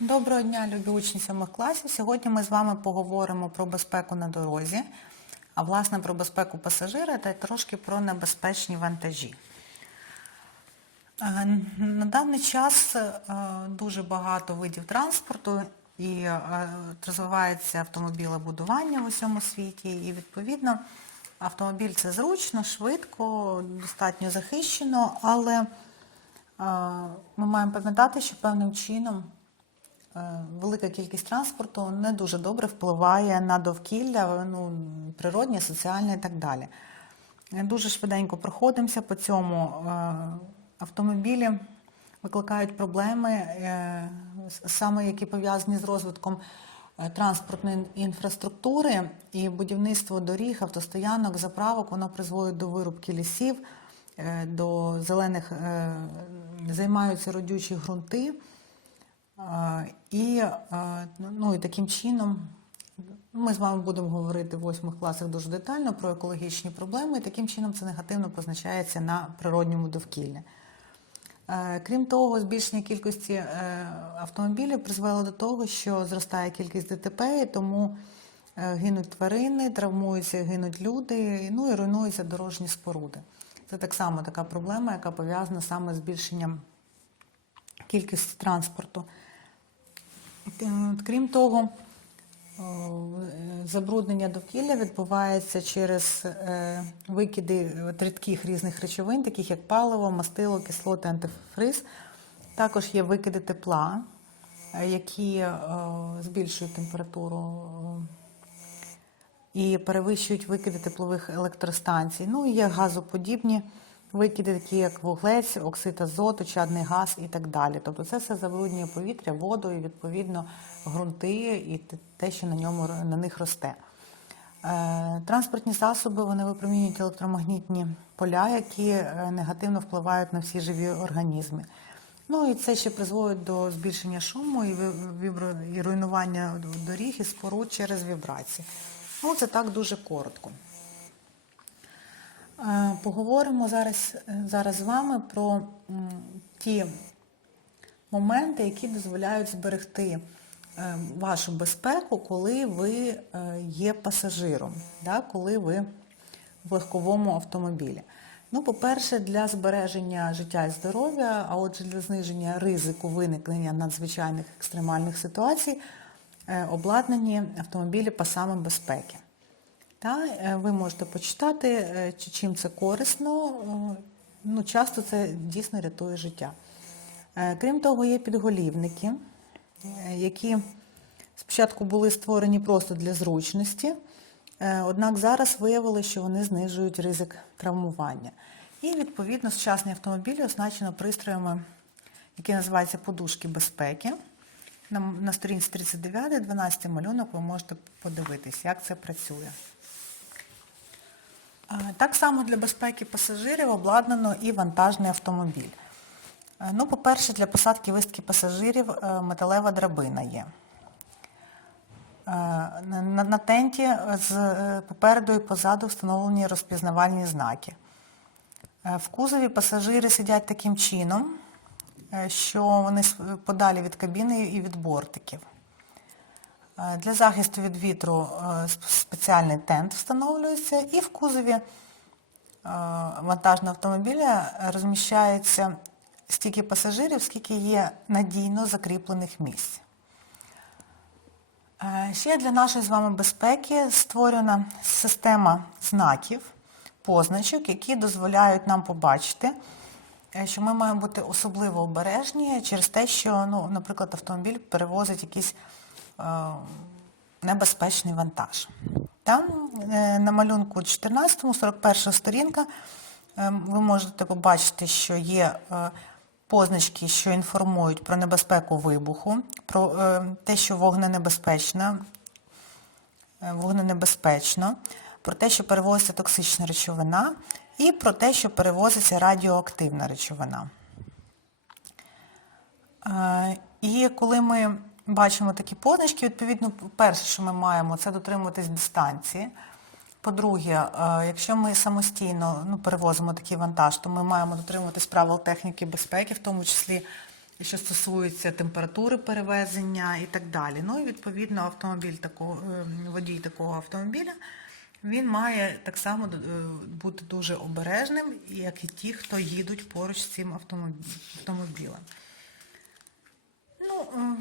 Доброго дня, любі учні сьомих класів. Сьогодні ми з вами поговоримо про безпеку на дорозі, а власне про безпеку пасажира та трошки про небезпечні вантажі. Е, На даний час е, дуже багато видів транспорту і е, розвивається автомобілебудування в усьому світі. І відповідно автомобіль це зручно, швидко, достатньо захищено, але ми маємо пам'ятати, що певним чином велика кількість транспорту не дуже добре впливає на довкілля, ну, природнє, соціальне і так далі. Е, Дуже швиденько проходимося по цьому. Е, Автомобілі викликають проблеми, е, саме які пов'язані з розвитком е, транспортної інфраструктури і будівництво доріг, автостоянок, заправок, воно призводить до вирубки лісів, е, до зелених, е, займаються родючі ґрунти. І, ну, і таким чином ми з вами будемо говорити в восьмих класах дуже детально про екологічні проблеми, і таким чином це негативно позначається на природньому довкіллі. Е, Крім того, збільшення кількості е, автомобілів призвело до того, що зростає кількість ДТП, і тому е, гинуть тварини, травмуються, гинуть люди, ну і руйнуються дорожні споруди. Це так само така проблема, яка пов'язана саме з збільшенням кількості транспорту. Е, Крім того, забруднення довкілля відбувається через е, викиди рідких різних речовин, таких як паливо, мастило, кислоти, антифриз. Також є викиди тепла, е, які збільшують температуру і перевищують викиди теплових електростанцій. Ну і є газоподібні викиди, такі як вуглець, оксид азоту, чадний газ і так далі. Тобто це все забруднює повітря, воду і відповідно ґрунти і те- що на ньому на них росте. Е, Транспортні засоби вони випромінюють електромагнітні поля, які е, негативно впливають на всі живі організми. Ну і це ще призводить до збільшення шуму і, вібро- і руйнування доріг і споруд через вібрації. Ну, це так дуже коротко. Е, Поговоримо зараз, е, зараз з вами про ті моменти, які дозволяють зберегти е, вашу безпеку, коли ви є пасажиром, да, коли ви в легковому автомобілі. Ну, по-перше, для збереження життя і здоров'я, а отже, для зниження ризику виникнення надзвичайних екстремальних ситуацій, обладнані автомобілі пасами безпеки. Та, е, ви можете почитати, е, чи- чим це корисно. Е, Ну, часто це дійсно рятує життя. Крім того, є підголівники, які спочатку були створені просто для зручності, однак зараз виявили, що вони знижують ризик травмування. І, відповідно, сучасні автомобілі оснащено пристроями, які називаються подушки безпеки. На, на сторінці 39, 12 малюнок ви можете подивитись, як це працює. Е, Так само для безпеки пасажирів обладнано і вантажний автомобіль. Е, Ну, по-перше, для посадки і висадки пасажирів е, металева драбина є. Е, На, на- тенті з е, попереду і позаду встановлені розпізнавальні знаки. Е, В кузові пасажири сидять таким чином, е, що вони подалі від кабіни і від бортиків. Е, Для захисту від вітру е, спеціальний тент встановлюється і в кузові е, вантажного автомобіля розміщається стільки пасажирів, скільки є надійно закріплених місць. Е, Ще для нашої з вами безпеки створена система знаків, позначок, які дозволяють нам побачити, е, що ми маємо бути особливо обережні через те, що, ну, наприклад, автомобіль перевозить якийсь е, небезпечний вантаж. Там е, на малюнку 14, 41 сторінка, е, ви можете побачити, що є е, позначки, що інформують про небезпеку вибуху, про е, те, що вогненебезпечно, е, вогненебезпечно, про те, що перевозиться токсична речовина, і про те, що перевозиться радіоактивна речовина. Е, І коли ми бачимо такі позначки, відповідно, перше, що ми маємо, це дотримуватись дистанції. По-друге, е, якщо ми самостійно ну, перевозимо такий вантаж, то ми маємо дотримуватись правил техніки безпеки, в тому числі що стосується температури перевезення і так далі. Ну і відповідно автомобіль такого, е, водій такого автомобіля, він має так само е, бути дуже обережним, як і ті, хто їдуть поруч з цим автомобілем. Ну, е,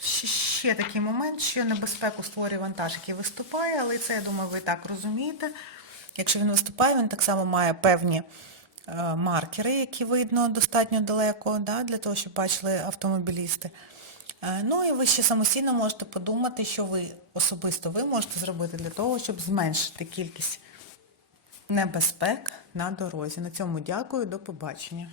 ще- такий момент, що небезпеку створює вантаж, який виступає, але це, я думаю, ви так розумієте. Якщо він виступає, він так само має певні е, маркери, які видно достатньо далеко, да, для того, щоб бачили автомобілісти. Е, Ну і ви ще самостійно можете подумати, що ви особисто ви можете зробити для того, щоб зменшити кількість небезпек на дорозі. На цьому дякую, до побачення.